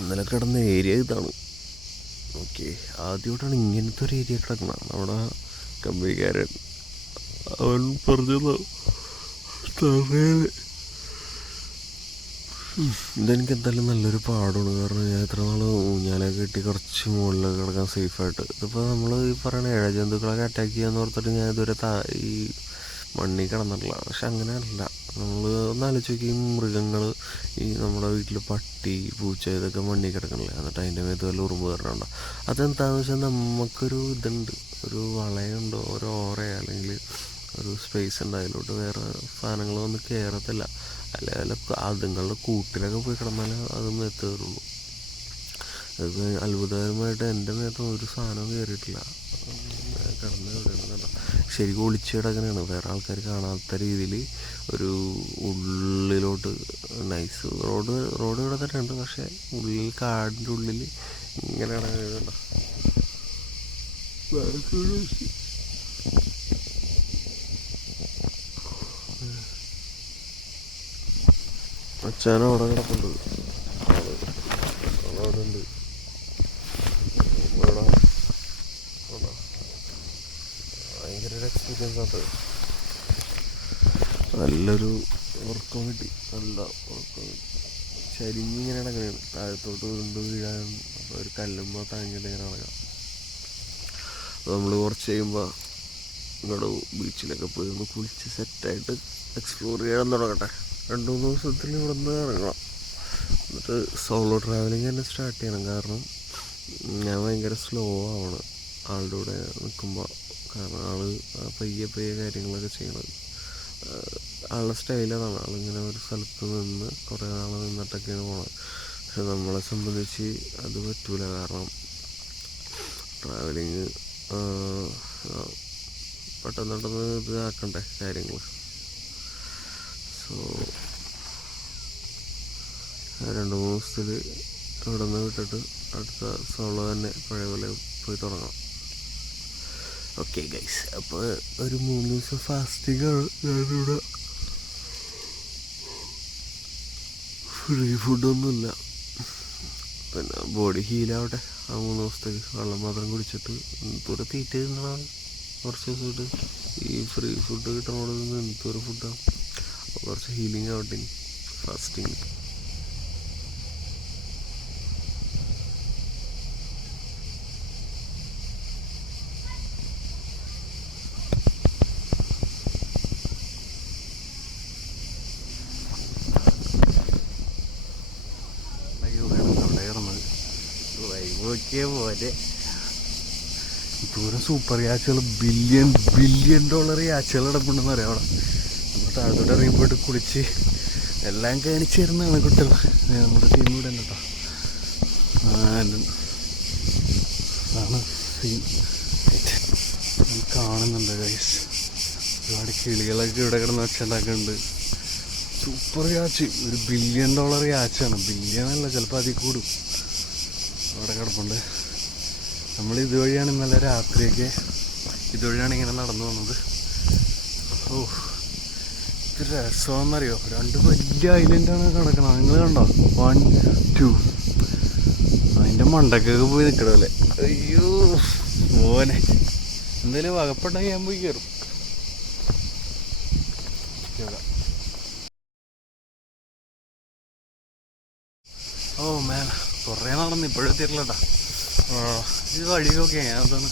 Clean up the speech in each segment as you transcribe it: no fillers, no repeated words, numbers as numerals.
ഇന്നലെ കിടന്ന ഏരിയ ഇതാണ്. ഓക്കെ, ആദ്യമായിട്ടാണ് ഇങ്ങനത്തെ ഒരു ഏരിയ കിടക്കുന്നത്. നമ്മുടെ കമ്പനിക്കാരൻ അവൻ പറഞ്ഞത് ഇതെനിക്ക് എന്തായാലും നല്ലൊരു പാടാണ്. കാരണം ഞാൻ എത്ര നാൾ ഊഞ്ഞാലൊക്കെ കെട്ടി കുറച്ച് മുകളിലൊക്കെ കിടക്കാൻ സേഫായിട്ട്. ഇതിപ്പോൾ നമ്മൾ ഈ പറയുന്ന ഇഴജന്തുക്കളൊക്കെ അറ്റാക്ക് ചെയ്യാന്ന് ഓർത്തിട്ട് ഞാൻ ഇതുവരെ ഈ മണ്ണിൽ കിടന്നിട്ടില്ല. പക്ഷെ അങ്ങനെയല്ല. നമ്മൾ ഒന്ന് ആലോചിച്ച് നോക്കി, മൃഗങ്ങൾ ഈ നമ്മുടെ വീട്ടിൽ പട്ടി പൂച്ച ഇതൊക്കെ മണ്ണിൽ കിടക്കണില്ലേ, എന്നിട്ട് അതിൻ്റെ മേത്ത് വല്ല ഉറുമ്പ് കയറണുണ്ടോ? അതെന്താണെന്ന് വെച്ചാൽ നമുക്കൊരു ഇതുണ്ട്, ഒരു വളയുണ്ടോ, ഒരു ഓറയോ അല്ലെങ്കിൽ ഒരു സ്പേസ് ഉണ്ട്. അതിലോട്ട് വേറെ സാധനങ്ങൾ വന്ന് കയറത്തില്ല. അല്ലെങ്കിൽ അതുങ്ങളുടെ കൂട്ടിലൊക്കെ പോയി കിടന്നാലേ അത് മേത്ത് കയറുള്ളൂ. അത് അത്ഭുതകരമായിട്ട് എൻ്റെ മേത്ത് ഒരു സാധനവും കയറിയിട്ടില്ല. കിടന്ന് എവിടെയാണ് കേട്ടോ, ശരിക്കും ഒളിച്ച് കിടക്കണതാണ്. വേറെ ആൾക്കാർ കാണാത്ത രീതിയിൽ ഒരു ഉള്ളിലോട്ട് നൈസ് റോഡ് ഇവിടെ തന്നെ ഉണ്ട്. പക്ഷേ ഉള്ളിൽ കാടിൻ്റെ ഉള്ളിൽ ഇങ്ങനെ കിടക്കുന്നുണ്ടോ. അച്ഛനും അവിടെ കിടപ്പുണ്ട്, അവിടെ ഉണ്ട്. ഭയങ്കര ഒരു എക്സ്പീരിയൻസ് ആണ്. നല്ലൊരു ഉറക്കം കിട്ടി, നല്ല ഉറക്കം കിട്ടി. ചരിഞ്ഞിങ്ങനെ കിടക്കുകയാണ്, താഴത്തോട്ട് ഉരുണ്ട് വീഴാൻ. അപ്പോൾ ഒരു കല്ലുമ്പോൾ താങ്ങിയിട്ട് ഇങ്ങനെ കിടക്കാം. അപ്പോൾ നമ്മൾ കുറച്ച് കഴിയുമ്പോൾ ഇങ്ങോട്ട് ബീച്ചിലൊക്കെ പോയി ഒന്ന് കുളിച്ച് സെറ്റായിട്ട് എക്സ്പ്ലോർ ചെയ്യാൻ തുടങ്ങട്ടെ. 2-3 ദിവസത്തിൽ ഇവിടെ നിന്ന് ഇറങ്ങണം. എന്നിട്ട് സോളോ ട്രാവലിങ് തന്നെ സ്റ്റാർട്ട് ചെയ്യണം. കാരണം ഞാൻ ഭയങ്കര സ്ലോ ആവണം ആളുടെ കൂടെ നിൽക്കുമ്പോൾ. കാരണം ആൾ പയ്യെ കാര്യങ്ങളൊക്കെ ചെയ്യണത്. ആളുടെ സ്റ്റൈൽ അതാണ്. ആളിങ്ങനെ ഒരു സ്ഥലത്ത് നിന്ന് കുറേ നാൾ നിന്നിട്ടൊക്കെയാണ് പോണത്. പക്ഷെ നമ്മളെ സംബന്ധിച്ച് അത് പറ്റൂല. കാരണം ട്രാവലിങ് പെട്ടെന്ന് ഇത് ആക്കണ്ടേ കാര്യങ്ങൾ. സോ 2-3 ദിവസത്തിൽ ഇവിടെ നിന്ന് വിട്ടിട്ട് അടുത്ത സോളോ തന്നെ പഴയ പോലെ പോയി തുടങ്ങാം. ഓക്കെ ഗൈസ്, അപ്പോൾ ഒരു 3 ദിവസം ഫാസ്റ്റിങ്ങാണ്. ഞാനിവിടെ ഫ്രീ ഫുഡൊന്നുമില്ല. പിന്നെ ബോഡി ഹീലാവട്ടെ. ആ 3 ദിവസത്തേക്ക് വെള്ളം മാത്രം കുടിച്ചിട്ട് എന്തൊരു തീറ്റ തിന്നണം. കുറച്ച് ദിവസമായിട്ട് ഈ ഫ്രീ ഫുഡ് കിട്ടണോട് നിന്ന് എന്തൊരു ഫുഡാണ്. അപ്പോൾ കുറച്ച് ഹീലിംഗ് ആവട്ടെ ഫാസ്റ്റിങ്. പോലെ ദൂരം സൂപ്പർ യാച്ചുകൾ ബില്യൺ ഡോളർ യാച്ചുകൾ കിടപ്പുണ്ടെന്ന് പറയാം അവിടെ. നമ്മൾ താഴത്തോട്ട് ഇറങ്ങി പോയിട്ട് കുളിച്ച് എല്ലാം കാണിച്ചു തരുന്നതാണ് കുട്ടികൾ. നമ്മുടെ ടീം കൂടെ ഉണ്ട് കേട്ടോ. അതാണ് സീൻ. കാണുന്നുണ്ട് ഗൈസ്, ഒരുപാട് കിളികളൊക്കെ ഇവിടെ കിടന്ന് വെച്ചുണ്ടാക്കുന്നുണ്ട്. സൂപ്പർ യാച്ച്, ഒരു ബില്യൺ ഡോളർ യാച്ചാണ്. ബില്യണല്ല, ചിലപ്പോൾ അതിൽ കൂടും. അവിടെ കിടപ്പുണ്ട്. നമ്മൾ ഇതുവഴിയാണ് ഇന്നലെ രാത്രിയൊക്കെ ഇതുവഴിയാണ് ഇങ്ങനെ നടന്നു വന്നത്. ഓ, ഇത് രസമാണെന്നറിയോ. 2 വലിയ ഐലൻഡാണ് കിടക്കണം. നിങ്ങൾ കണ്ടോ? 1, 2. അതിൻ്റെ മണ്ടക്കൊക്കെ പോയി നിൽക്കണമല്ലേ. അയ്യോ മോനെ, എന്തായാലും വകപ്പെട്ടെങ്കിൽ ഞാൻ പോയി കയറും. ഓ മാൻ, കുറേ നടന്ന് ഇപ്പോഴും എത്തിയിട്ടില്ല കേട്ടോ. ഇത് വഴിയൊക്കെ അതാണ്.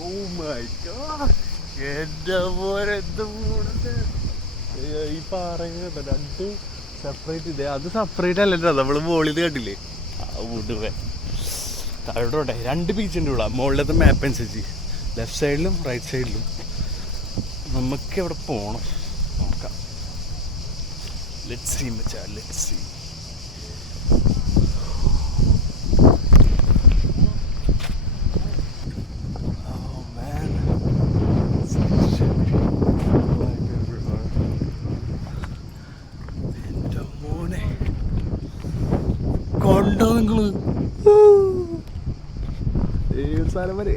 ഓ മൈ ഗോഡ്, എൻ്റെ പോലെ എന്ത് മൂടത്തെ ഈ പാറങ്ങ കേട്ടോ. 2 സെപ്പറേറ്റ്. ഇതേ അത് സെപ്പറേറ്റ് അല്ലല്ലോ, നമ്മൾ മുകളിൽ കണ്ടില്ലേ ആ വീട് താഴോട്ടെ. 2 ബീച്ചുണ്ട് ഇവിടെ. മുകളിലത്തെ മാപ്പ് അനുസരിച്ച് ലെഫ്റ്റ് സൈഡിലും റൈറ്റ് സൈഡിലും. നമുക്ക് എവിടെ പോകണം നോക്കാം. ലെറ്റ്സ് സീ മച്ചാ, ലെറ്റ്സ് സീ. കണ്ടോ നിങ്ങള് സ്ഥലം വരെ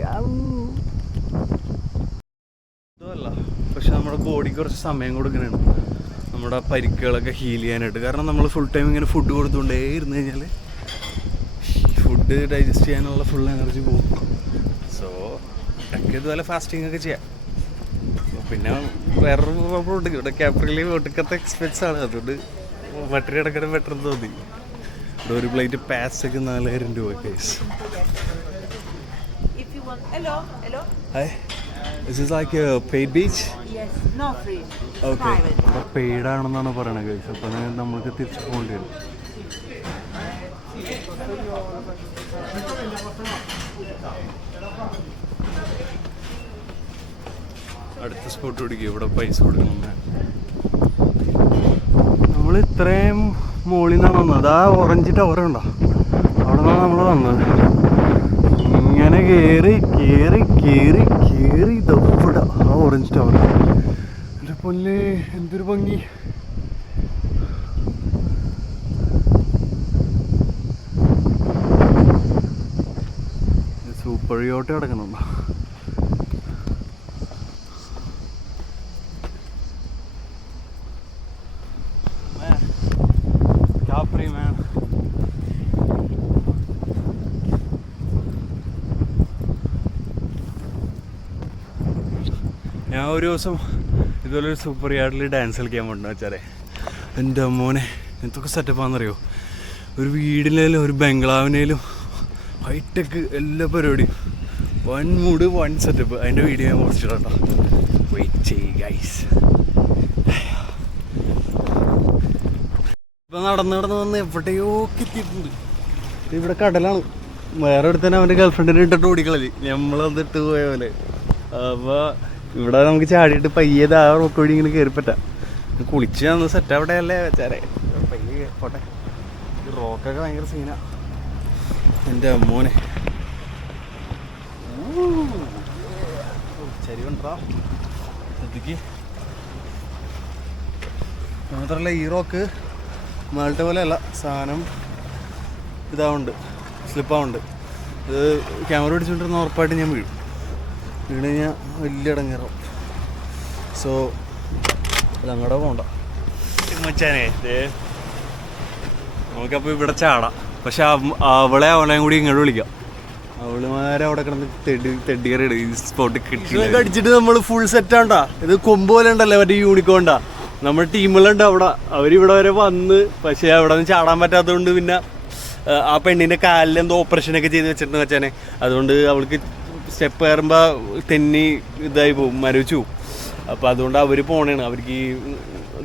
ഇതല്ല. പക്ഷെ നമ്മുടെ ബോഡിക്ക് കുറച്ച് സമയം കൊടുക്കണതാണ് നമ്മുടെ പരിക്കുകളൊക്കെ ഹീൽ ചെയ്യാനായിട്ട്. കാരണം നമ്മൾ ഫുൾ ടൈം ഇങ്ങനെ ഫുഡ് കൊടുത്തുകൊണ്ടേ ഇരുന്ന് കഴിഞ്ഞാൽ ഫുഡ് ഡൈജസ്റ്റ് ചെയ്യാനുള്ള ഫുൾ എനർജി പോകും. സോ ഇടയ്ക്ക് ഇതുപോലെ ഫാസ്റ്റിംഗ് ഒക്കെ ചെയ്യാം. പിന്നെ വേറൊരു പ്രോബ്ലം ഇവിടെ ക്യാപിറ്റലിൽ ഒടുക്കത്തെ എക്സ്പെൻസ് ആണ്. അതുകൊണ്ട് പട്ടിണി കിടക്കണം ബെറ്റർ തോന്നി. ഇവിടെ ഒരു പ്ലേറ്റ് പാസ്റ്റൊക്കെ 4000 രൂപ case. Hi, this is like a paid beach? Yes, no free. Okay. Paid ആണെന്നാണ് പറയണത് കേസ്. അപ്പം നമ്മൾക്ക് തിരിച്ചു പോകേണ്ടി വരും. അടുത്ത സ്പോട്ട് പിടിക്കും. ഇവിടെ പൈസ കൊടുക്കണം. നമ്മൾ ഇത്രയും മുകളിൽ നിന്നാണ് വന്നത്. ആ ഓറഞ്ച് ടവർ ഉണ്ടോ, അവിടെ നിന്നാണ് നമ്മൾ വന്നത്. ഇങ്ങനെ കയറി കയറി കയറി കയറി ഇതവിടെ ആ ഓറഞ്ച് ടവർ. എൻ്റെ പൊന്നെ എന്തൊരു ഭംഗി. സൂപ്പർ യോട്ട് കിടക്കണുണ്ടോ. Capri man. ഞാൻ ഒരു ദിവസം ഇതുപോലെ ഒരു സൂപ്പർ യാർഡിൽ ഡാൻസ് കളിക്കാൻ പോകണ്ട വെച്ചാലേ എൻ്റെ മോനെ എന്തൊക്കെ സെറ്റപ്പാണെന്നറിയോ. ഒരു വീടിനേലും ഒരു ബംഗ്ലാവിനേലും ഹൈടെക്ക് എല്ലാ പരിപാടിയും വൺ മൂഡ് വൺ സെറ്റപ്പ്. അതിൻ്റെ വീഡിയോ ഞാൻ പോസ്റ്റിട്ടോ. വെയിറ്റ് ചെയ്യ് ഗൈസ്. ഇപ്പം നടന്ന് വന്ന് എവിടെയോ എത്തിയിട്ടുണ്ട്. ഇവിടെ കടലാണ്. വേറെ അടുത്ത് തന്നെ അവൻ്റെ ഗേൾഫ്രണ്ടിനെ ഇട്ടിട്ട് ഓടിക്കളി നമ്മളന്നിട്ട് പോയ പോലെ. അപ്പോൾ ഇവിടെ നമുക്ക് ചാടിയിട്ട് പയ്യത് ആ റോക്ക് വഴി ഇങ്ങനെ കയറി പറ്റാം. കുളിച്ച് തന്ന് സെറ്റ് അവിടെയല്ലേ വെച്ചാലേ പയ്യെ പോട്ടെ. ഈ റോക്കൊക്കെ ഭയങ്കര സീനാണ് എൻ്റെ മോനെ. ചരിവുണ്ടാ ശ്രദ്ധിക്ക്. മാത്രമല്ല ഈ റോക്ക് മാൾട്ട പോലെ അല്ല, സാധനം ഇതാവുണ്ട്, സ്ലിപ്പാവുണ്ട്. ഇത് ക്യാമറ പിടിച്ചുകൊണ്ടിരുന്ന ഉറപ്പായിട്ട് ഞാൻ വീഴും. വീണ് കഴിഞ്ഞാൽ വലിയ ഇടങ്ങേറാവും. സോ അതങ്ങോട്ട് പോകണ്ട മച്ചാനേ. നമുക്കപ്പോൾ ഇവിടെ ചാടാം. പക്ഷെ അവളെയും കൂടി ഇങ്ങോട്ട് വിളിക്കാം. അവളുമാരെ അവിടെ കിടന്ന് തെണ്ടിക്കറിയിട്. ഈ സ്പോട്ട് കിട്ടി അടിച്ചിട്ട് നമ്മൾ ഫുൾ സെറ്റാണ്ടാ. ഇത് കൊമ്പ് പോലെ ഉണ്ടല്ലേ മറ്റേ യൂണിക്കോണ്ടാ. നമ്മുടെ ടീമുകളുണ്ട് അവിടെ. അവരിവിടെ വരെ വന്ന് പക്ഷേ അവിടെ നിന്ന് ചാടാൻ പറ്റാത്തതുകൊണ്ട് പിന്നെ ആ പെണ്ണിൻ്റെ കാലിൽ എന്തോ ഓപ്പറേഷനൊക്കെ ചെയ്ത് വെച്ചിട്ടുണ്ട് വെച്ചാനെ. അതുകൊണ്ട് അവൾക്ക് സ്റ്റെപ്പ് കയറുമ്പോൾ തെന്നി ഇതായി പോവും, മരവിച്ചു പോവും. അപ്പോൾ അതുകൊണ്ട് അവർ പോണേണ്. അവർക്ക്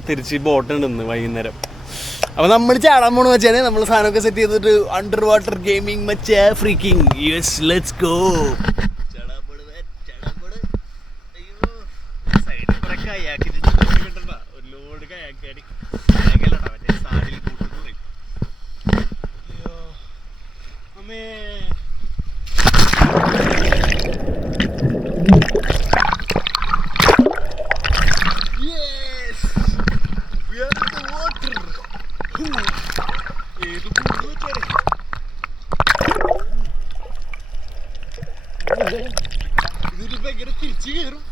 തിരിച്ച് ബോട്ടുണ്ട് ഇന്ന് വൈകുന്നേരം. അപ്പോൾ നമ്മൾ ചാടാൻ പോണെന്ന് വെച്ചാൽ നമ്മൾ സാധനമൊക്കെ സെറ്റ് ചെയ്തിട്ട് അണ്ടർ വാട്ടർ ഗെയിമിങ് മച്ചാ ഫ്രീക്കിംഗ്. Yes let's go. ഇതിലിപ്പോ എങ്ങനെ തിരിച്ചു കയറും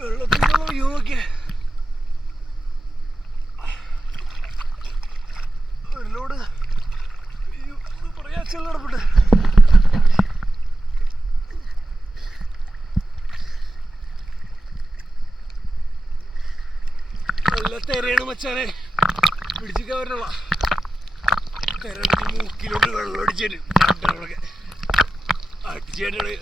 വെള്ളത്തിനോ യോഗ ഒരു ലോഡ് പറയാ ചെല്ലടപ്പെട്ട്. നല്ല തെരയാണ് മച്ചാനെ. പിടിച്ചിക്കാൻ വരണ തെരടിച്ച് മൂക്കിലോട്ട് വെള്ളം അടിച്ചു ചാട്ടകളൊക്കെ അടിച്ചേട്ടാണ്.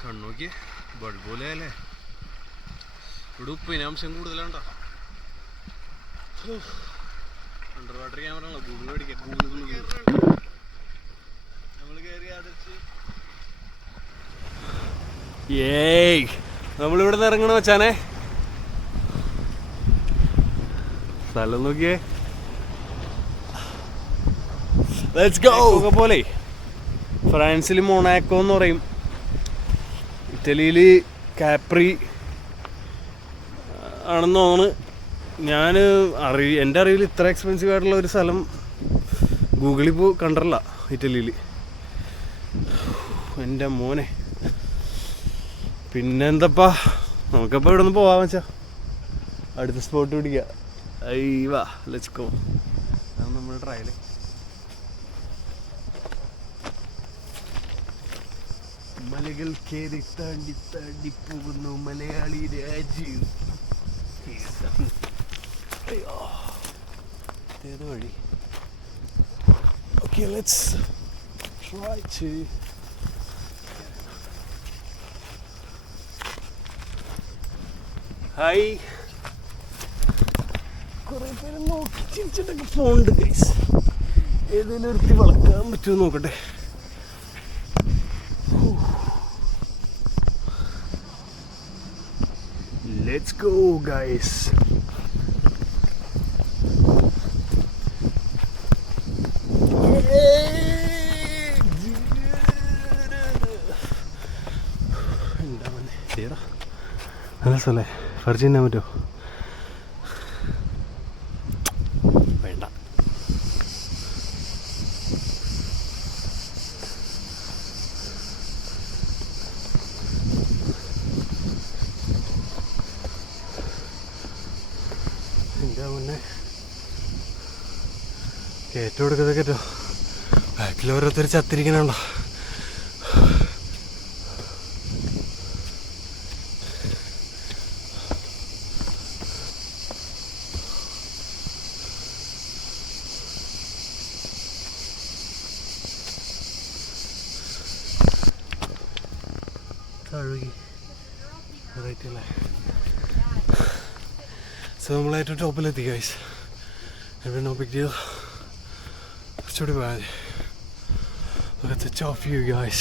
കണ്ണോക്കി ബൾബോലല്ലേ ഇവിടെ ഉപ്പിനാംശം കൂടുതലാണ്ടോ. അണ്ടർ വാട്ടർ ക്യാമറ ആണല്ലോ, ഗൂഗിൾ മേടിക്കാം. നമ്മള് കയറി ആദരിച്ച് ഏയ് നമ്മളിവിടെ നിന്ന് ഇറങ്ങണ വെച്ചാനേ. സ്ഥലം നോക്കിയേ, പോലെ ഫ്രാൻസിൽ മൊണാക്കോ എന്ന് പറയും, ഇറ്റലിയിൽ കാപ്രി ആണെന്ന് തോന്നുന്നു. ഞാൻ എൻ്റെ അറിവിൽ ഇത്ര എക്സ്പെൻസീവ് ആയിട്ടുള്ള ഒരു സ്ഥലം ഗൂഗിളിൽ ഇപ്പോൾ കണ്ടിട്ടില്ല ഇറ്റലിയിൽ. എൻ്റെ മോനെ, പിന്നെന്തപ്പാ, നമുക്കപ്പോൾ ഇവിടെ നിന്ന് പോവാൻ വെച്ചാ അടുത്ത സ്പോട്ട് പിടിക്കുക. വാ ലെറ്റ്സ് ഗോ. അതാണ് നമ്മുടെ ട്രയൽ. മലകൾ കയറി താണ്ടി താണ്ടി പോകുന്നു മലയാളി രാജ്യം. ഏത് വഴി? Okay, let's try to. Hi, കുറേ പേര് നോക്കി ചിരിച്ചിട്ടൊക്കെ ഫോണുണ്ട് ഗൈസ്. ഏതെങ്കിലും ഒരുത്തി വളക്കാൻ പറ്റുമോ നോക്കട്ടെ. Let's go guys. നല്ല സ്ഥലേ, ഫർജി ചെയ്യാൻ പറ്റുമോ? വേണ്ട. എൻ്റെ മുന്നേ കയറ്റം എടുക്കുന്നത് കയറ്റോ, ബാക്കിൽ ഓരോരുത്തർ ചത്തിരിക്കണുണ്ടോ. റൈറ്റല്ലേ. സോ നമ്മളേറ്റവും ടോപ്പിലെത്തി ഗൈസ്. എവിടെ നോ ബിഗ് ഡീൽ. കുറച്ചുകൂടി പോയാൽ look at the top view guys.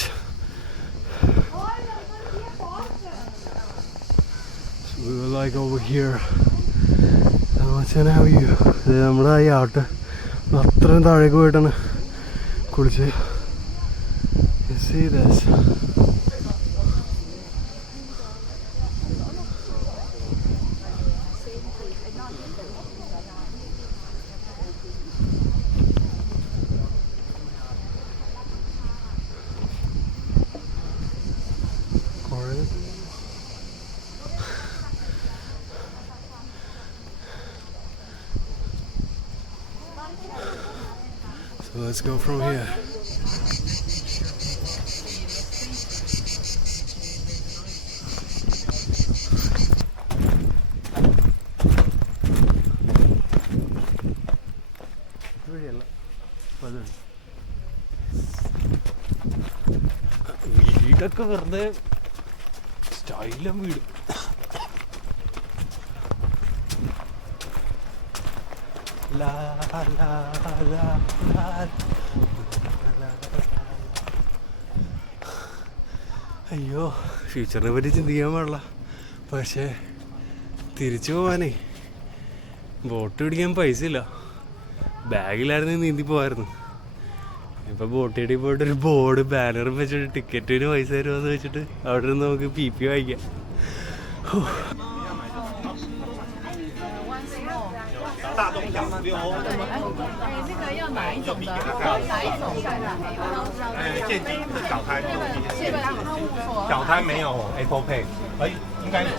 So we were like over here. how you നമ്മുടെ ഈ ആവട്ടെ അത്രയും താഴേക്ക് പോയിട്ടാണ് കുളിച്ച്. You see this? So let's go from here. വീടൊക്കെ വെറുതെ സ്റ്റൈലും വീട്. അയ്യോ, ഫ്യൂച്ചറിനെ പറ്റി ചിന്തിക്കാൻ പാടില്ല. പക്ഷേ തിരിച്ചു പോവാനേ ബോട്ട് പിടിക്കാൻ പൈസ ഇല്ല. ബാഗിലായിരുന്നു നീന്തി പോവായിരുന്നു. ഇപ്പം ബോട്ടിടി പോയിട്ട് ഒരു ബോർഡ് ബാനറും വെച്ചിട്ട് ടിക്കറ്റിന് പൈസ തരുമെന്ന് വെച്ചിട്ട് അവിടെ നിന്ന് നമുക്ക് പി വായിക്കാം. 大中小不用哦。那个要哪一种的？哪一种？现金是小摊，小摊没有 Apple Pay，哎，应该有。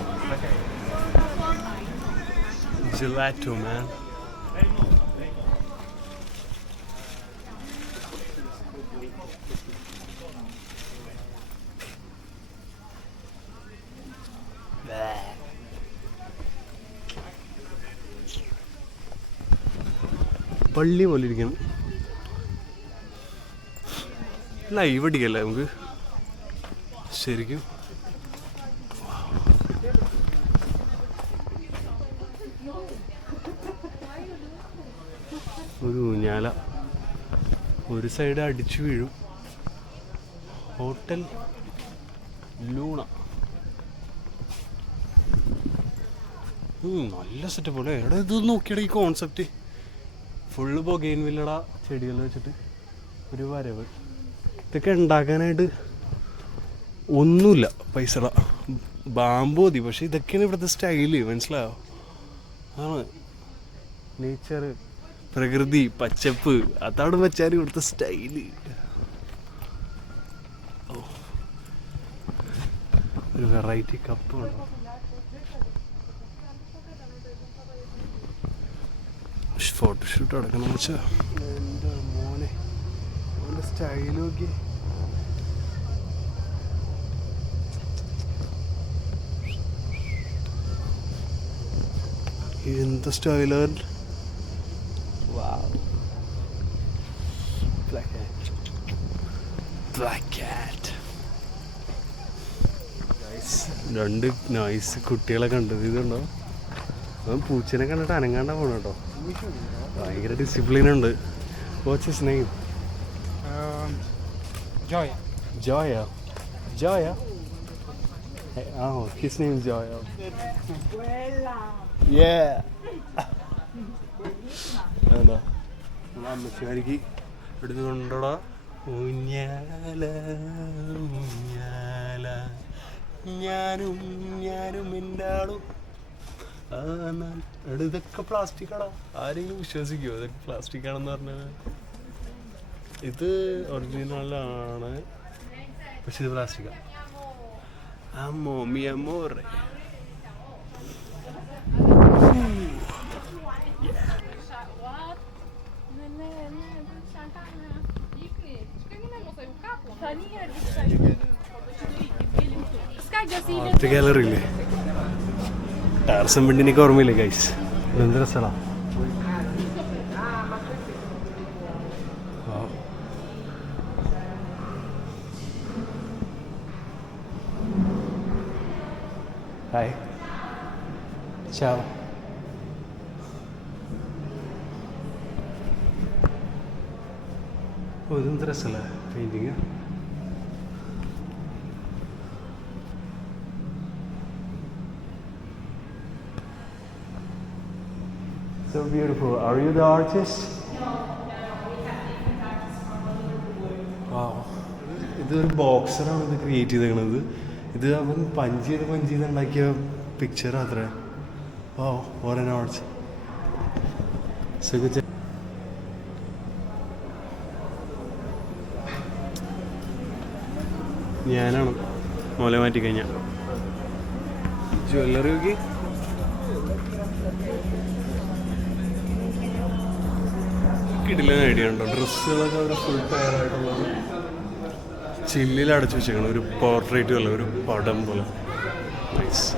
Gelato man. പള്ളി പോലെ ഇരിക്കണം. ലൈവ് അടിക്കല്ലേ നമുക്ക് ശരിക്കും. ഒരു ഊഞ്ഞാല ഒരു സൈഡ് അടിച്ചു വീഴും. Hotel Luna. നല്ല സെറ്റപ്പ് അല്ലേ. എവിടെ ഇത് നോക്കിയടാ ഈ കോൺസെപ്റ്റ്. ഫുള്ള് ബൊഗെയിൻ വില്ലട ചെടികൾ വെച്ചിട്ട് ഒരു വരവ്. ഇതൊക്കെ ഉണ്ടാക്കാനായിട്ട് ഒന്നുമില്ല പൈസട. ബാമ്പു മതി. പക്ഷെ ഇതൊക്കെയാണ് ഇവിടുത്തെ സ്റ്റൈല്. മനസ്സിലായോ? ആണ് നേച്ചർ, പ്രകൃതി, പച്ചപ്പ്. അതാണ് വെച്ചാൽ ഇവിടുത്തെ സ്റ്റൈല്. ഒരു വെറൈറ്റി കപ്പ് വേണം. ഫോട്ടോഷൂട്ട് നടക്കണം വെച്ചാ എൻ്റെ മോനെ മോൻ്റെ സ്റ്റൈൽ നോക്കി. എന്താ സ്റ്റൈലാണ്. രണ്ട് നൈസ് കുട്ടികളെ കണ്ടത്. ഇതുണ്ടോ? അവൻ പൂച്ചനെ കണ്ടിട്ട് അനങ്ങാണ്ട പോകണം കേട്ടോ. ഭയങ്കര ഡിസിപ്ലിൻ ഉണ്ട്. What's his name? Joya. Joya. Joya? Oh, his name is Joya. Yeah. എന്താ അമ്മച്ചിമാരിക്ക് ഇവിടുന്ന് കൊണ്ടോടാ ഊഞ്ഞാല ഊഞ്ഞാല ഞാനും ഞാനും എൻ്റെ ആളും. ഇതൊക്കെ പ്ലാസ്റ്റിക് ആണോ? ആരെങ്കിലും വിശ്വസിക്കുമോ ഇതൊക്കെ പ്ലാസ്റ്റിക് ആണെന്ന് പറഞ്ഞാൽ? ഇത് ഒറിജിനലാണ്, പക്ഷെ ഇത് പ്ലാസ്റ്റിക്കാണ്. അമ്മോ മി അമ്മോറെ. ആർട്ട് ഗാലറി ഇല്ലേ? ടാർസം പെണ്ണിനൊക്കെ ഓർമ്മയില്ലേ ഗൈസ്? എന്ത് രസമാണ്. ഹായ് ചാവ്. ഓ ഇതെന്ത് രസമല്ലേ painting. So beautiful. Are you the artist? Wow. ഇതൊരു ബോക്സറാണ് ഇത് ക്രിയേറ്റ് ചെയ്തേക്കണത്. ഇത് അവൻ പഞ്ച് ചെയ്ത് ഉണ്ടാക്കിയ പിക്ചർ അത്ര. Wow, what an art. So good. ഞാനാണ് മോലെ മാറ്റി കഴിഞ്ഞാൽ ജ്വല്ലറി നോക്കി. കിടിലൻ ഐഡിയ ഉണ്ടോ? ഡ്രസ്സുകളൊക്കെ അവർ ഫുൾ പെയറായിട്ടുള്ളത് ചില്ലിൽ അടച്ചു വെച്ചേക്കണം. ഒരു പോർട്രേറ്റ് പോലെ, ഒരു പടം പോലെ. നൈസ്.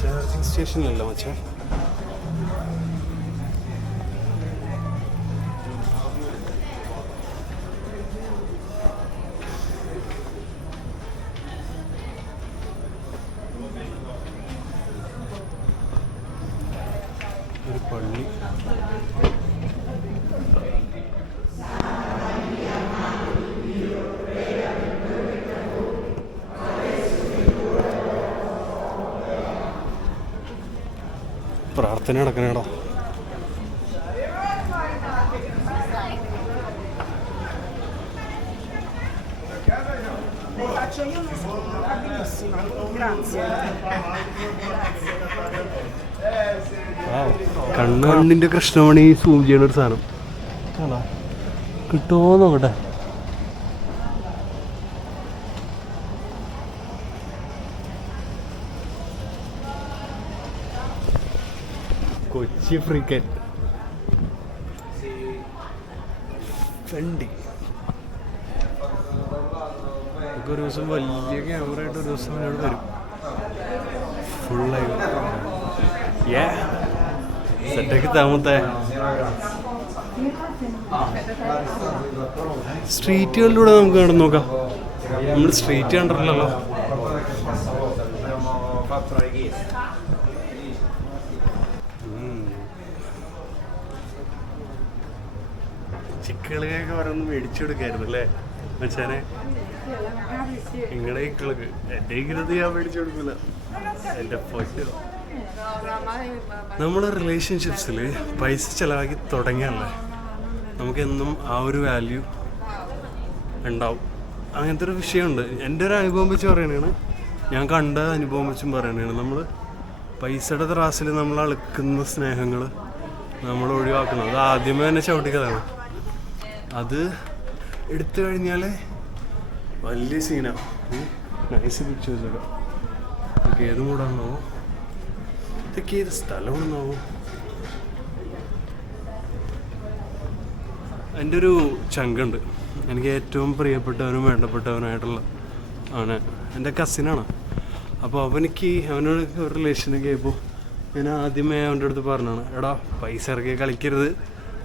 ചാർജിങ് സ്റ്റേഷനിലല്ല മച്ചാ. ഒരു പള്ളി. പ്രാർത്ഥന നടക്കണേടോ. faccio io non so, va benissimo, grazie. കണ്ണിന്റെ കൃഷ്ണമണി സൂം ചെയ്യണ ഒരു സാധനം ആണോ കിട്ടുമോ നോക്കട്ടെ. കൊച്ചി ഫ്രിക്കറ്റ് ഫെൻഡി ഒരു ദിവസം വലിയ ക്യാമറ ആയിട്ട് ഒരു ദിവസം എന്നോട് വരും ഫുള്ളായി സെറ്റാക്കി താമത്തെ. സ്ട്രീറ്റുകളിലൂടെ നമുക്ക് കടന്നു നോക്കാം. നമ്മൾ സ്ട്രീറ്റ് കണ്ടിട്ടില്ലല്ലോ. ചിക്കളിയൊക്കെ ഓരോന്ന് മേടിച്ചു കൊടുക്കായിരുന്നു അല്ലേ മച്ചാനെ? നിങ്ങളുടെ ഇക്കളക്ക് എൻ്റെ ഇങ്ങനെ ഞാൻ മേടിച്ചു കൊടുക്കില്ല. എൻ്റെ പൊന്നു നമ്മുടെ റിലേഷൻഷിപ്സിൽ പൈസ ചിലവാക്കി തുടങ്ങിയല്ലേ നമുക്കെന്നും ആ ഒരു വാല്യൂ ഉണ്ടാവും. അങ്ങനത്തെ ഒരു വിഷയമുണ്ട്. എൻ്റെ ഒരു അനുഭവം വെച്ച് പറയണതാണ്, ഞാൻ കണ്ട അനുഭവം വെച്ചും പറയണതാണ്. നമ്മൾ പൈസയുടെ ത്രാസിൽ നമ്മൾ അളക്കുന്ന സ്നേഹങ്ങൾ നമ്മൾ ഒഴിവാക്കണം. അത് ആദ്യമേ തന്നെ ചവിട്ടിക്കതാണ്. അത് എടുത്തു കഴിഞ്ഞാൽ വലിയ സീനാണ്. നൈസ് പിക്ചേഴ്സൊക്കെ ഇതൊക്കെ ഏത് മൂടാണോ, ഇതൊക്കെ ഏത് സ്ഥലമാണെന്നാവോ. എൻ്റെ ഒരു ചങ്കുണ്ട്, എനിക്ക് ഏറ്റവും പ്രിയപ്പെട്ടവനും വേണ്ടപ്പെട്ടവനായിട്ടുള്ള അവനെ എൻ്റെ കസിനാണ്. അപ്പോൾ അവനോട് ഒരു റിലേഷനൊക്കെ ആയപ്പോൾ ഞാൻ ആദ്യമേ അവൻ്റെ അടുത്ത് പറഞ്ഞാണ്, എടാ പൈസ ഇറക്കി കളിക്കരുത്,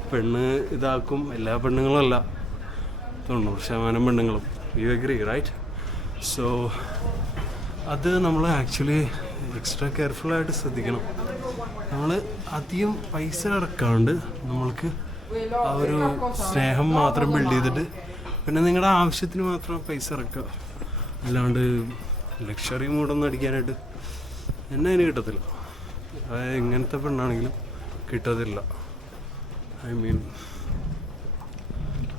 പെണ്ണ് ഇതാക്കും. എല്ലാ പെണ്ണുങ്ങളല്ല, 90% പെണ്ണുങ്ങളും. You agree right? സോ അത് നമ്മൾ ആക്ച്വലി എക്സ്ട്രാ കെയർഫുള്ളായിട്ട് ശ്രദ്ധിക്കണം. നമ്മൾ അധികം പൈസ ഇറക്കാണ്ട് നമ്മൾക്ക് ആ ഒരു സ്നേഹം മാത്രം ബിൽഡ് ചെയ്തിട്ട് പിന്നെ നിങ്ങളുടെ ആവശ്യത്തിന് മാത്രം പൈസ ഇറക്കുക. അല്ലാണ്ട് ലക്ഷറി മൂടൊന്നും അടിക്കാനായിട്ട് എന്നെ അതിന് കിട്ടത്തില്ല. അതായത് എങ്ങനത്തെ പെണ്ണാണെങ്കിലും കിട്ടത്തില്ല. ഐ മീൻ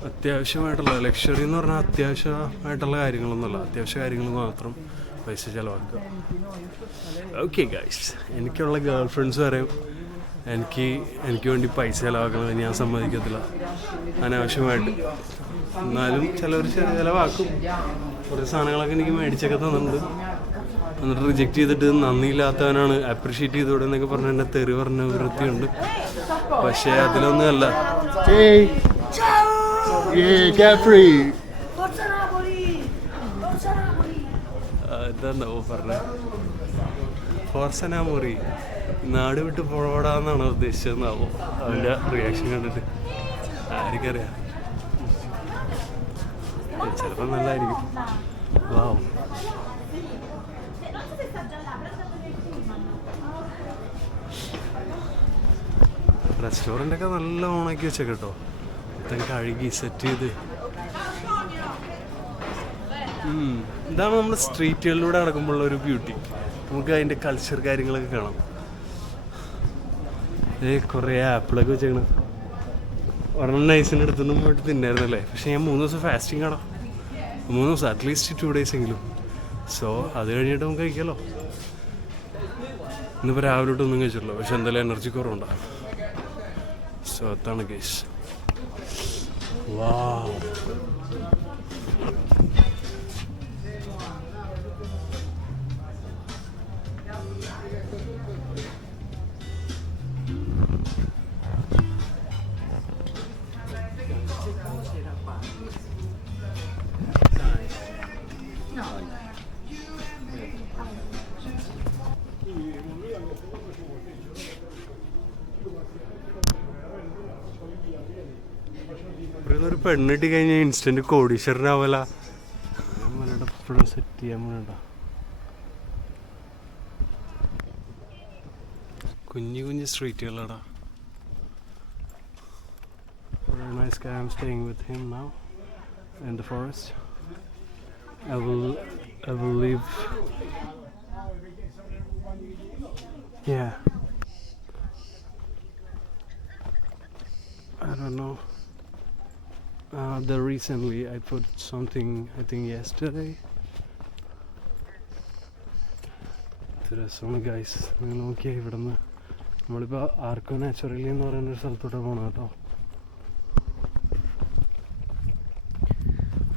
അത്യാവശ്യമായിട്ടുള്ള ലക്ഷറി എന്ന് പറഞ്ഞാൽ അത്യാവശ്യമായിട്ടുള്ള കാര്യങ്ങളൊന്നുമല്ല, അത്യാവശ്യ കാര്യങ്ങൾ മാത്രം പൈസ ചിലവാക്കുക. ഓക്കെ ഗൈസ്, എനിക്കുള്ള ഗേൾ ഫ്രണ്ട്സ് പറയും എനിക്ക് വേണ്ടി പൈസ ചിലവാക്കണത് ഞാൻ സമ്മതിക്കത്തില്ല അനാവശ്യമായിട്ട്. എന്നാലും ചിലവർ ചിലവാക്കും. കുറച്ച് സാധനങ്ങളൊക്കെ എനിക്ക് മേടിച്ചൊക്കെ തന്നിട്ടുണ്ട്. എന്നിട്ട് റിജക്റ്റ് ചെയ്തിട്ട് നന്ദിയില്ലാത്തവനാണ്, അപ്രിഷ്യേറ്റ് ചെയ്തോടെ എന്നൊക്കെ പറഞ്ഞ് എന്നെ തെറി പറഞ്ഞ വൃത്തിയുണ്ട്. പക്ഷേ അതിലൊന്നും അല്ല. എന്താണോ പറഞ്ഞ ഫോർസനാമുറി നാട് വിട്ട് പോടാന്നാണോ ഉദ്ദേശിച്ചതെന്നാവോ അവൻ്റെ റിയാക്ഷൻ കണ്ടിട്ട്? ആർക്കറിയാം, ചിലപ്പോൾ നല്ലതായിരിക്കും. വാവ്, റെസ്റ്റോറൻ്റൊക്കെ നല്ല ഓണാക്കി വെച്ചേക്കെ കേട്ടോ. ഇതൊക്കെ കഴുകി സെറ്റ് ചെയ്ത്. ഇതാണ് നമ്മുടെ സ്ട്രീറ്റുകളിലൂടെ നടക്കുമ്പോഴുള്ള ഒരു ബ്യൂട്ടി. നമുക്ക് അതിൻ്റെ കൾച്ചർ കാര്യങ്ങളൊക്കെ കാണാം. കുറേ ആപ്പിളൊക്കെ വെച്ചേക്കണം. ഒരെണ്ണം നൈസിൻ്റെ അടുത്തൊന്നും പോയിട്ട് തിന്നായിരുന്നല്ലേ. പക്ഷേ ഞാൻ 3 ദിവസം ഫാസ്റ്റിംഗ് ആണോ, 3 ദിവസം അറ്റ്ലീസ്റ്റ് 2 days എങ്കിലും. സോ അത് കഴിഞ്ഞിട്ട് നമുക്ക് കഴിക്കാമല്ലോ. ഇന്നിപ്പോൾ രാവിലെ തൊട്ടൊന്നും കഴിച്ചിട്ടില്ല, പക്ഷെ എന്തായാലും എനർജി കുറവുണ്ടാകും. സോ അതാണ് ഗൈസ്. വാവ്, ഒരു പെണ്ണിട്ട് കഴിഞ്ഞാൽ ഇൻസ്റ്റന്റ് കോടീശ്വരനാവല. എപ്പോഴും സെറ്റ് ചെയ്യാൻ വേണ്ട കുഞ്ഞു സ്ട്രീറ്റുകളാടാ. Nice guy, I'm staying with him now in the forest. I will leave. Yeah, I don't know. Recently I put something, I think yesterday, രസമാണ് ഗൈസ്. നിങ്ങൾ നോക്കിയാൽ ഇവിടെ നിന്ന് നമ്മളിപ്പോൾ ആർക്കോ നാച്ചുറലി എന്ന് പറയുന്നൊരു സ്ഥലത്തോട്ട് പോകണം കേട്ടോ.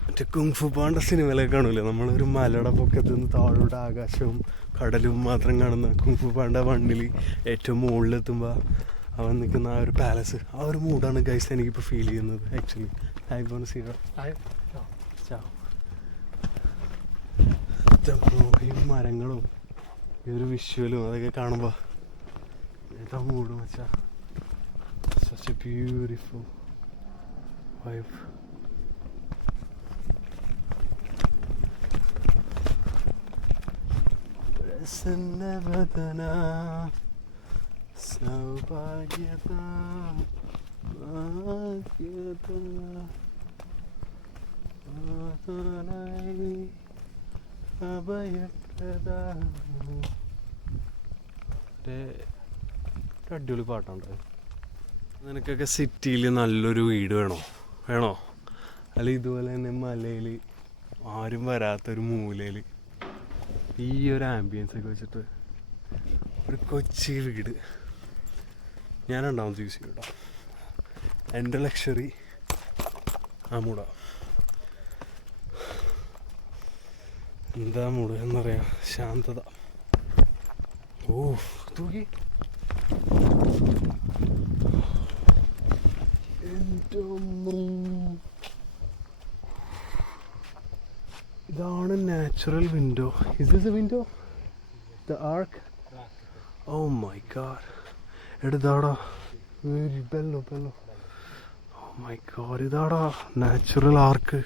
മറ്റേ കുങ്ഫു പാണ്ട സിനിമയിലൊക്കെ കാണൂല്ലേ, നമ്മളൊരു മലയുടെ പൊക്കത്ത് നിന്ന് താഴോട്ട് ആകാശവും കടലും മാത്രം കാണുന്ന കുങ്ഫു പാണ്ട വണ്ണിൽ ഏറ്റവും മുകളിലെത്തുമ്പോൾ അവൻ നിൽക്കുന്ന ആ ഒരു പാലസ്, ആ ഒരു മൂഡാണ് ഗൈസ് എനിക്കിപ്പോൾ ഫീൽ ചെയ്യുന്നത് ആക്ച്വലി. ഈ മരങ്ങളും ഈ ഒരു വിഷ്വലും അതൊക്കെ കാണുമ്പോൾ ഏതാ മൂഡ് വെച്ചാ. Such a beautiful vibe. പ്രസന്നവദന സൗഭാഗ്യത ഭാഗ്യത അടിപൊളി പാട്ടുണ്ട്. നിനക്കൊക്കെ സിറ്റിയിൽ നല്ലൊരു വീട് വേണോ അല്ല ഇതുപോലെ തന്നെ മലയിൽ ആരും വരാത്തൊരു മൂലയിൽ ഈ ഒരു ആംബിയൻസ് ഒക്കെ വെച്ചിട്ട് ഒരു കൊച്ചി വീട് ഞാൻ രണ്ടാമത് യൂസ് ചെയ്യും കേട്ടോ. എൻ്റെ ലക്ഷറി ആ മൂടാ. എന്താ മൂട് എന്നറിയാം, ശാന്തത. ഓ തൂക്കി ഇതാണ് natural window. Is this a window? The arch? Oh my god. എടുത്താടാ ബെല്ലോ. ഓ മൈ ഗോഡ്, ഇതാടാ നാച്ചുറൽ ആർക്ക്.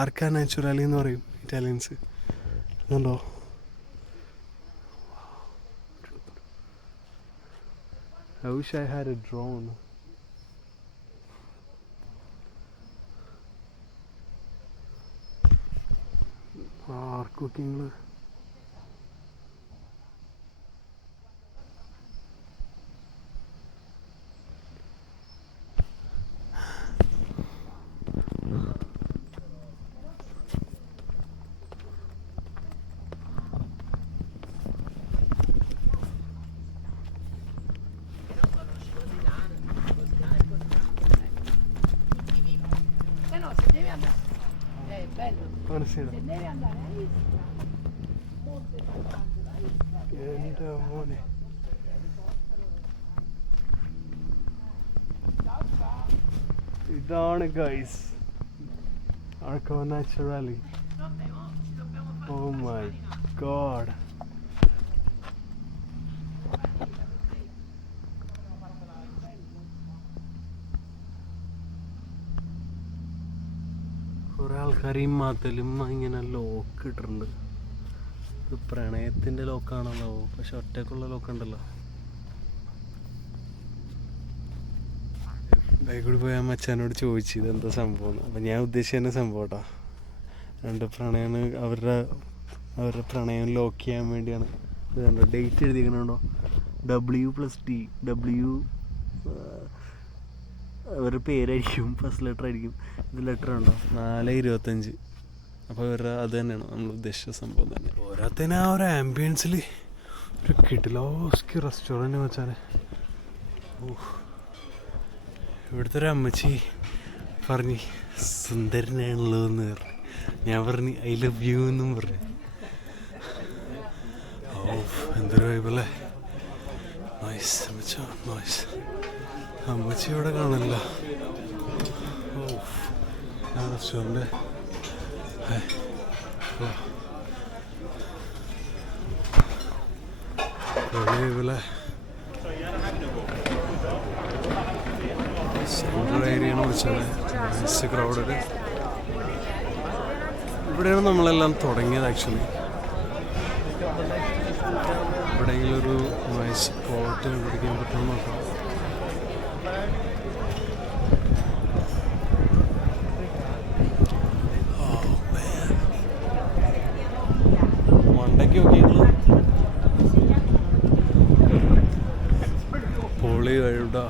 ആർക്കാ നാച്ചുറാലി എന്ന് പറയും ഇറ്റാലിയൻസ്. ഇതുണ്ടോ? I wish I had a drone. Cooking Se deve andare a Ischia, molte passate da Ischia. എൻ്റെ മോനെ. ഇതാണ് ഗൈസ് ആർക്കോ നാച്ചുറാലി. ഓ മൈ ഗോഡ്. കുറേ ആൾക്കാർ ഈ മതിലും ഇങ്ങനെ ലോക്ക് ഇട്ടിട്ടുണ്ട്. ഇത് പ്രണയത്തിൻ്റെ ലോക്കാണല്ലോ, പക്ഷെ ഒറ്റക്കുള്ള ലോക്കുണ്ടല്ലോ. ബൈക്കിൽ പോയി ആ മച്ചാനോട് ചോദിച്ചു ഇതെന്താ സംഭവം. അപ്പം ഞാൻ ഉദ്ദേശിച്ച തന്നെ സംഭവം കേട്ടോ. രണ്ട് പ്രണയമാണ്, അവരുടെ പ്രണയം ലോക്ക് ചെയ്യാൻ വേണ്ടിയാണ്. ഇത് കണ്ടോ, ഡേറ്റ് എഴുതിക്കണുണ്ടോ, W+T. അവരുടെ പേരായിരിക്കും, ഫസ്റ്റ് ലെറ്റർ ആയിരിക്കും. ഇത് ലെറ്റർ ഉണ്ടോ, 4/25. അപ്പോൾ ഇവരുടെ അത് തന്നെയാണ് നമ്മൾ ഉദ്ദേശിച്ച സംഭവം തന്നെ. പോരാത്തതിന് ആ ഒരു ആംബിയൻസിൽ ഒരു കിടിലോസ്കി റെസ്റ്റോറൻറ്റ് വെച്ചാൽ. ഓ, ഇവിടുത്തെ ഒരു അമ്മച്ചി പറഞ്ഞ് സുന്ദരനാണല്ലോ എന്ന് പറഞ്ഞു. ഞാൻ പറഞ്ഞു ഐ ലവ് യു എന്നും പറഞ്ഞു. ഓ എന്തൊരു വൈബല്ലേ. Nice അമ്മച്ച, nice. അമ്മച്ചി ഇവിടെ കാണില്ല. ഓ ആ റെസ്റ്റോറൻറ്റ് വൈബല്ലേ. സെൻട്രൽ ഏരിയയാണ് വിളിച്ചത്. ക്രൗഡഡ്. ഇവിടെയാണ് നമ്മളെല്ലാം തുടങ്ങിയത് ആക്ച്വലി. എവിടെയെങ്കിലും ഒരു നൈസ് സ്പോട്ട് കണ്ടുപിടിക്കാൻ പറ്റുമെന്ന് നോക്കാം. മണ്ടയ്ക്ക് നോക്കിയെങ്കിൽ പൊളി കഴിവിടാ.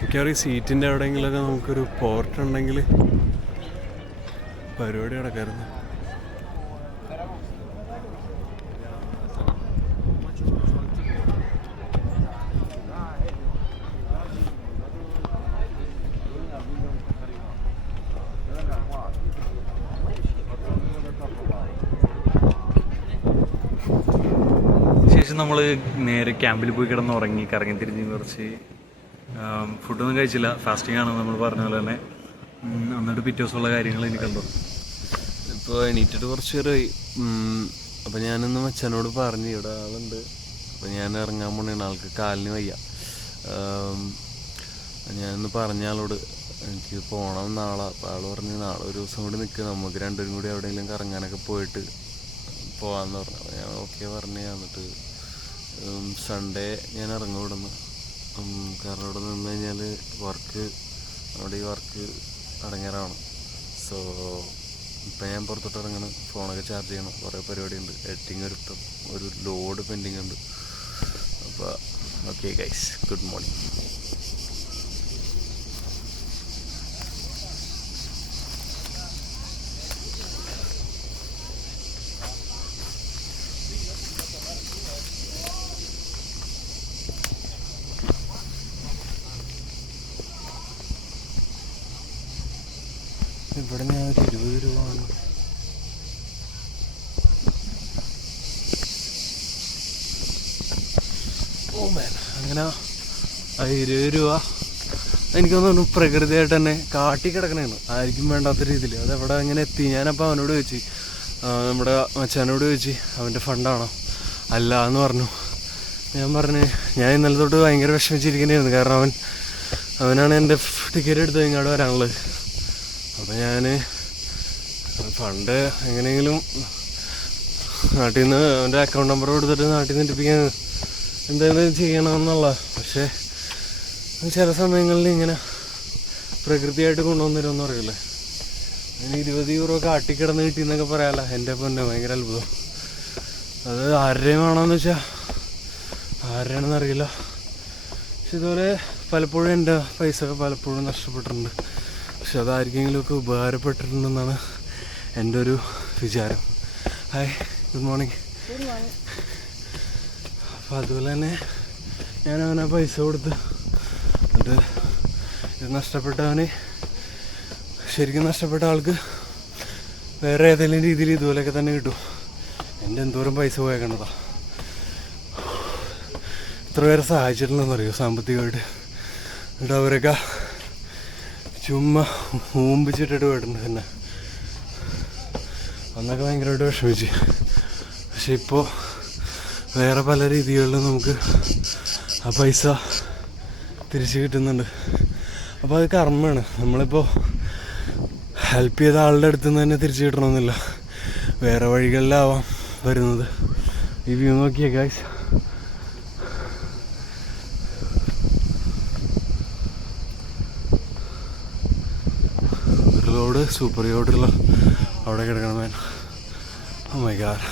മിക്കവാറും ഈ സീറ്റിൻ്റെ എവിടെയെങ്കിലുമൊക്കെ നമുക്കൊരു പോർട്ട് ഉണ്ടെങ്കിൽ പരിപാടി നടക്കായിരുന്നു. അതിനുശേഷം നമ്മൾ നേരെ ക്യാമ്പിൽ പോയി കിടന്ന് ഉറങ്ങി, കറങ്ങി തിരിഞ്ഞ് കുറച്ച് ഫുഡൊന്നും കഴിച്ചില്ല, ഫാസ്റ്റിംഗ് ആണ് നമ്മൾ പറഞ്ഞ പോലെ തന്നെ. എന്നിട്ട് പിറ്റേ ദിവസമുള്ള കാര്യങ്ങൾ എനിക്ക് കണ്ടു. ഇപ്പോൾ എണീറ്റിട്ട് കുറച്ച് നേരമായി. അപ്പോൾ ഞാനൊന്ന് മച്ചാനോട് പറഞ്ഞു ഇവിടെ ആളുണ്ട്, അപ്പോൾ ഞാൻ ഇറങ്ങാൻ പോണേണ്, ആൾക്ക് കാലിന് വയ്യ. ഞാനൊന്ന് പറഞ്ഞ ആളോട് എനിക്ക് പോകണം നാളെ. അപ്പോൾ ആൾ പറഞ്ഞ് നാളെ ഒരു ദിവസം കൂടി നിൽക്കുക, നമുക്ക് രണ്ടുപേരും കൂടി എവിടെയെങ്കിലും കറങ്ങാനൊക്കെ പോയിട്ട് പോകാമെന്ന് പറഞ്ഞു. അപ്പോൾ ഞാൻ ഓക്കെ പറഞ്ഞു. എന്നിട്ട് സൺഡേ ഞാൻ ഇറങ്ങും ഇവിടെ നിന്ന്. കാരണം ഇവിടെ നിന്ന് കഴിഞ്ഞാൽ നമ്മുടെ ഈ വർക്ക് അടങ്ങാറാണ്. സോ ഇപ്പം ഞാൻ പുറത്തോട്ട് ഇറങ്ങണം, ഫോണൊക്കെ ചാർജ് ചെയ്യണം, കുറേ പരിപാടിയുണ്ട്, എഡിറ്റിംഗ് ഒരു ലോഡ് പെൻഡിങ് ഉണ്ട്. അപ്പോൾ ഓക്കെ ഗൈസ്, ഗുഡ് മോർണിംഗ്. ഇവിടെ ഞാൻ ഒരു 20 രൂപ ആണ്. ഓ മാൻ, അങ്ങനെ ആ 20 രൂപ എനിക്ക് തോന്നുന്നു പ്രകൃതിയായിട്ട് തന്നെ കാട്ടി കിടക്കണേന്ന്, ആയിരിക്കും വേണ്ടാത്ത രീതിയിൽ. അതെവിടെ അങ്ങനെ എത്തി? ഞാനപ്പോൾ അവനോട് ചോദിച്ചു, നമ്മുടെ മച്ചാനോട് ചോദിച്ചു അവൻ്റെ ഫണ്ടാണോ? അല്ല എന്ന് പറഞ്ഞു. ഞാൻ പറഞ്ഞു ഞാൻ ഇന്നലെ തൊട്ട് ഭയങ്കര വിഷമിച്ചിരിക്കുന്നതായിരുന്നു, കാരണം അവനാണ് എൻ്റെ ടിക്കറ്റ് എടുത്ത് ഇങ്ങോട്ട് വരാനുള്ളത്. അപ്പം ഞാൻ ഫണ്ട് എങ്ങനെയെങ്കിലും നാട്ടിൽ നിന്ന് അവൻ്റെ അക്കൗണ്ട് നമ്പർ കൊടുത്തിട്ട് നാട്ടിൽ നിന്ന് ഇട്ടിപ്പിക്കാൻ എന്തെങ്കിലും ചെയ്യണമെന്നുള്ള. പക്ഷേ ചില സമയങ്ങളിൽ ഇങ്ങനെ പ്രകൃതിയായിട്ട് കൊണ്ടുവന്നിരുമെന്ന് അറിയില്ലേ. അതിന് 20 യൂറോ കാട്ടിക്കിടന്ന് കിട്ടിയെന്നൊക്കെ പറയാമല്ലോ. എൻ്റെ പൊന്നെ ഭയങ്കര അത്ഭുതം. അത് ആരുടെയും വേണമെന്ന് വെച്ചാൽ ആരുടെയാണെന്ന് അറിയില്ല. പക്ഷെ ഇതുപോലെ പലപ്പോഴും എൻ്റെ പൈസ പലപ്പോഴും നഷ്ടപ്പെട്ടിട്ടുണ്ട്. പക്ഷെ അതാർക്കെങ്കിലുമൊക്കെ ഉപകാരപ്പെട്ടിട്ടുണ്ടെന്നാണ് എൻ്റെ ഒരു വിചാരം. Hi, good morning. അപ്പം അതുപോലെ തന്നെ ഞാൻ അവനെ പൈസ കൊടുത്ത്, എന്നിട്ട് ഇത് നഷ്ടപ്പെട്ടവന്, ശരിക്കും നഷ്ടപ്പെട്ട ആൾക്ക് വേറെ ഏതെങ്കിലും രീതിയിൽ ഇതുപോലെയൊക്കെ തന്നെ കിട്ടും. എൻ്റെ എന്തോരം പൈസ പോയേക്കണതാ. ഇത്ര പേരെ സഹായിച്ചിട്ടുണ്ടെന്നറിയോ സാമ്പത്തികമായിട്ട്. എന്നിട്ട് അവരൊക്കെ ചുമ്മാ ഊമ്പിച്ചിട്ടിട്ട് പോയിട്ടുണ്ട് എന്നെ. അന്നൊക്കെ ഭയങ്കരമായിട്ട് വിഷമിച്ച്. പക്ഷെ ഇപ്പോൾ വേറെ പല രീതികളിലും നമുക്ക് ആ പൈസ തിരിച്ച് കിട്ടുന്നുണ്ട്. അപ്പോൾ അത് കർമ്മമാണ്. നമ്മളിപ്പോൾ ഹെൽപ്പ് ചെയ്ത ആളുടെ അടുത്ത് നിന്ന് തന്നെ തിരിച്ച് കിട്ടണമെന്നില്ല, വേറെ വഴികളിലാവാം വരുന്നത്. ഈ വ്യൂ നോക്കിയേ ഗൈസ്. ഒരു ലോഡ് സൂപ്പർ യോട്ടുള്ള അവിടെ കിടക്കണം മാൻ. ഓ മൈ ഗോഡ്.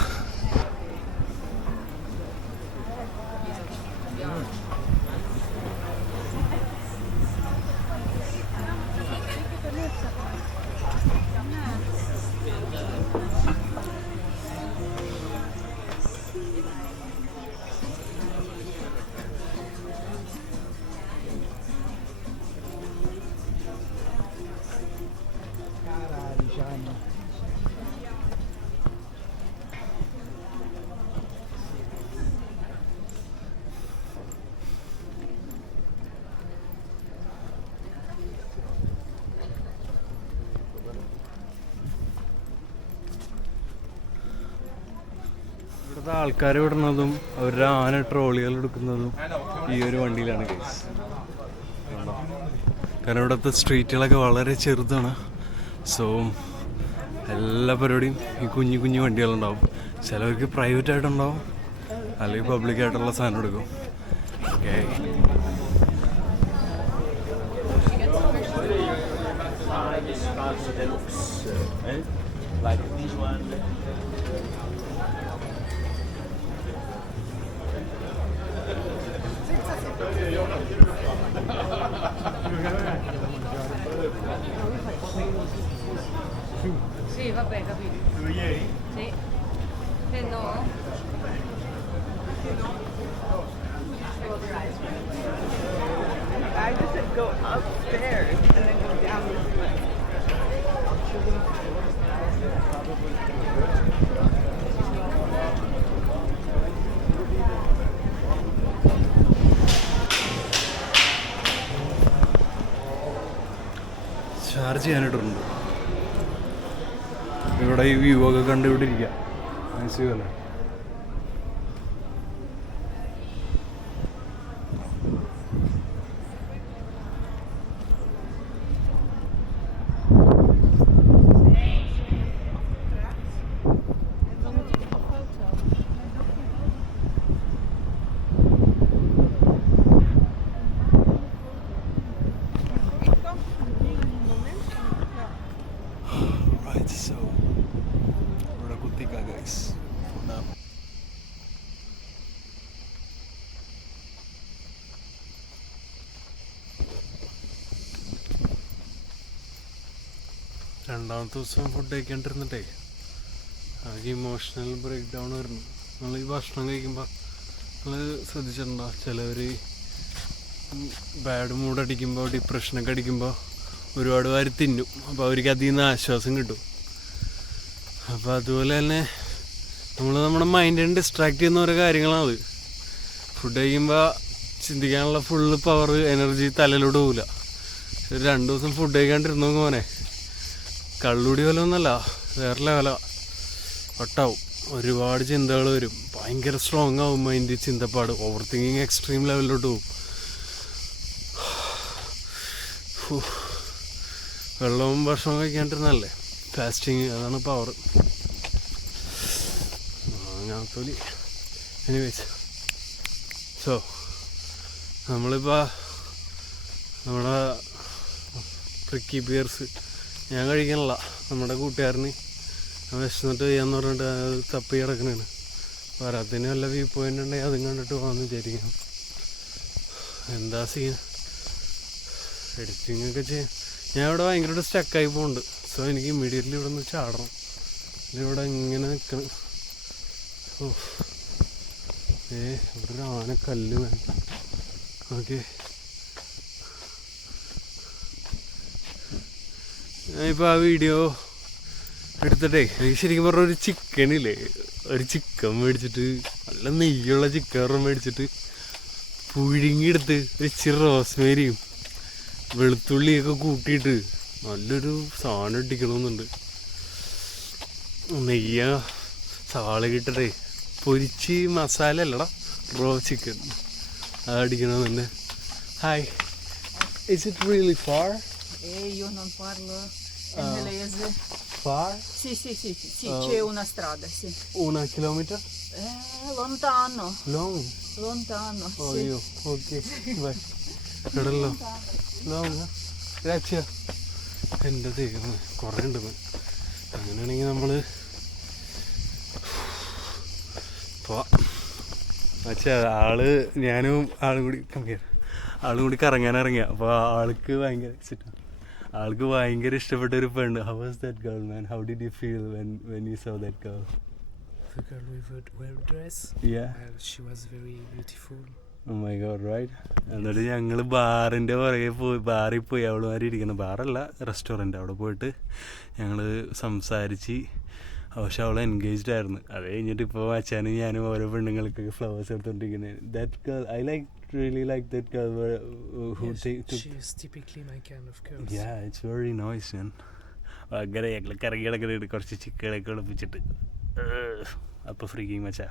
ഇവിടുത്തെ ആൾക്കാർ വിടുന്നതും അവരുടെ ആന ട്രോളികൾ എടുക്കുന്നതും ഈ ഒരു വണ്ടിയിലാണ് കേസ്. കാരണം ഇവിടുത്തെ സ്ട്രീറ്റുകളൊക്കെ വളരെ ചെറുതാണ്. സോ എല്ലാ പരിപാടിയും ഈ കുഞ്ഞു കുഞ്ഞു വണ്ടികളുണ്ടാവും. ചിലവർക്ക് പ്രൈവറ്റ് ആയിട്ടുണ്ടാവും, അല്ലെങ്കിൽ പബ്ലിക്കായിട്ടുള്ള സാധനം എടുക്കും. Okay, Sì, vabbè, capito. Sì. Se no. I just said go upstairs and then go down this way. Charge ചെയ്യാനായിട്ടുണ്ട്. ഇവിടെ ഈ വ്യൂ ഒക്കെ കണ്ട് ഇവിടെ ഇരിക്കാം. മനസ്സിലല്ലേ? Right, so ഇവിടെ കുത്തിക്കാം guys. now രണ്ടാമത്തെ ദിവസം ഫുഡ് കഴിക്കാണ്ടിരുന്നിട്ടേ ആകെ ഇമോഷണൽ ബ്രേക്ക് ഡൗൺ വരുന്നു. നമ്മൾ ഈ ഭക്ഷണം കഴിക്കുമ്പോൾ നമ്മൾ ശ്രദ്ധിച്ചിട്ടുണ്ടോ, ചിലവർ ബാഡ് മൂഡ് അടിക്കുമ്പോൾ, ഡിപ്രഷനൊക്കെ അടിക്കുമ്പോൾ ഒരുപാട് പേര് തിന്നും. അപ്പോൾ അവർക്ക് അതിൽ നിന്ന് ആശ്വാസം കിട്ടും. അപ്പോൾ അതുപോലെ തന്നെ നമ്മൾ നമ്മുടെ മൈൻഡിനെ ഡിസ്ട്രാക്ട് ചെയ്യുന്ന ഓരോ കാര്യങ്ങളാണത്. ഫുഡ് കഴിക്കുമ്പോൾ ചിന്തിക്കാനുള്ള ഫുള്ള് പവർ, എനർജി തലയിലോട്ട് പോകില്ല. 2 ദിവസം ഫുഡ് കഴിക്കാണ്ടിരുന്നു മോനെ, കള്ളുടി പോലെ ഒന്നല്ല, വേറെ ലെവല ഒട്ടാവും. ഒരുപാട് ചിന്തകൾ വരും, ഭയങ്കര സ്ട്രോങ് ആവും മൈൻഡ്, ചിന്തപ്പാട്, ഓവർ തിങ്കിങ് എക്സ്ട്രീം ലെവലിലോട്ട് പോകും. വെള്ളവും ഭക്ഷണവും കഴിക്കാണ്ടിരുന്നല്ലേ ഫാസ്റ്റിങ്, അതാണ് പവർ. അങ്ങനത്തോലി എനിവേസ്. സോ നമ്മളിപ്പോൾ നമ്മുടെ പ്രിക്കി ബിയർസ് ഞാൻ കഴിക്കണില്ല, നമ്മുടെ കൂട്ടുകാരന് വിശന്നിട്ട് ചെയ്യാന്ന് പറഞ്ഞിട്ട് അത് തപ്പി കിടക്കണേണ്. വരാത്തിന് വല്ല വ്യൂ പോയിന്റ് ഉണ്ടെങ്കിൽ അതും കണ്ടിട്ട് പോകാമെന്ന് വിചാരിക്കണം. എന്താ സീൻ എഡിറ്റിംഗ് ഒക്കെ ചെയ്യാൻ. ഞാൻ ഇവിടെ ഭയങ്കരമായിട്ട് സ്റ്റക്കായി പോകുന്നുണ്ട്. സോ എനിക്ക് ഇമ്മീഡിയറ്റ്ലി ഇവിടെ നിന്ന് ചാടണം. ഇവിടെ ഇങ്ങനെ നിൽക്കണം. ഓ ഇവിടെ ഒരു ആനക്കല്ല് വേണം. ഓക്കെ, ഞാനിപ്പോൾ ആ വീഡിയോ എടുത്തിട്ടേ എനിക്ക് ശരിക്കും പറഞ്ഞ ഒരു ചിക്കനില്ലേ, ഒരു ചിക്കൻ മേടിച്ചിട്ട്, നല്ല നെയ്യുള്ള ചിക്കൻ മേടിച്ചിട്ട് പുഴുങ്ങിയെടുത്ത് ഒരു ഇച്ചിരി റോസ്മേരിയും വെളുത്തുള്ളിയൊക്കെ കൂട്ടിയിട്ട് നല്ലൊരു സാധനം ഇട്ടിക്കണമെന്നുണ്ട്. നെയ്യ സവാള ഇട്ടിട്ടേ പൊരിച്ച് മസാല അല്ലടാ, റോ ചിക്കൻ അതടിക്കണമെന്നുണ്ട്. Hi, is it really far? Io non parlo inglese. Far? Sì, c'è una strada, sì. 1 chilometer? Lontano, Long? lontano, Oh, sì. io, ok, vai. എടല്ലോ ലോങ് രാച്ച എൻ്റെ ദൈവം കുറേ ഉണ്ടെന്ന്. അങ്ങനെയാണെങ്കിൽ നമ്മൾ പോവാം. പക്ഷേ ഞാനും ആളും കൂടി കറങ്ങാൻ ഇറങ്ങിയ. അപ്പോൾ ആൾക്ക് ഭയങ്കര എക്സൈറ്റ്, ആൾക്ക് ഭയങ്കര ഇഷ്ടപ്പെട്ട ഒരു പെണ്ണ്. How was that girl man? How did you feel when you saw that girl? The girl with a well dress? Yeah. She was very beautiful. Oh my god, right? എന്നിട്ട് ഞങ്ങൾ ബാറിൻ്റെ പുറകെ ബാറിൽ പോയി, അവളുമാരി ഇരിക്കുന്ന ബാറല്ല റെസ്റ്റോറൻറ്റ്, അവിടെ പോയിട്ട് ഞങ്ങൾ സംസാരിച്ച്. പക്ഷെ അവൾ എൻഗേജ്ഡ് ആയിരുന്നു. അത് കഴിഞ്ഞിട്ട് ഇപ്പോൾ അച്ഛനും ഞാനും ഓരോ പെണ്ണുങ്ങൾക്കൊക്കെ ഫ്ലവേഴ്സ് എടുത്തോണ്ടിരിക്കുന്നത്. That girl I really like that girl who Yes, she is typically my kind of girl. Yeah, it's very nice man. അങ്ങനെ ഞങ്ങൾ കറങ്ങി കിടക്കുന്നുണ്ട് കുറച്ച് ചിക്കനൊക്കെ ഒളിപ്പിച്ചിട്ട്. അപ്പോൾ ഫ്രീക്കിങ് മച്ചാ.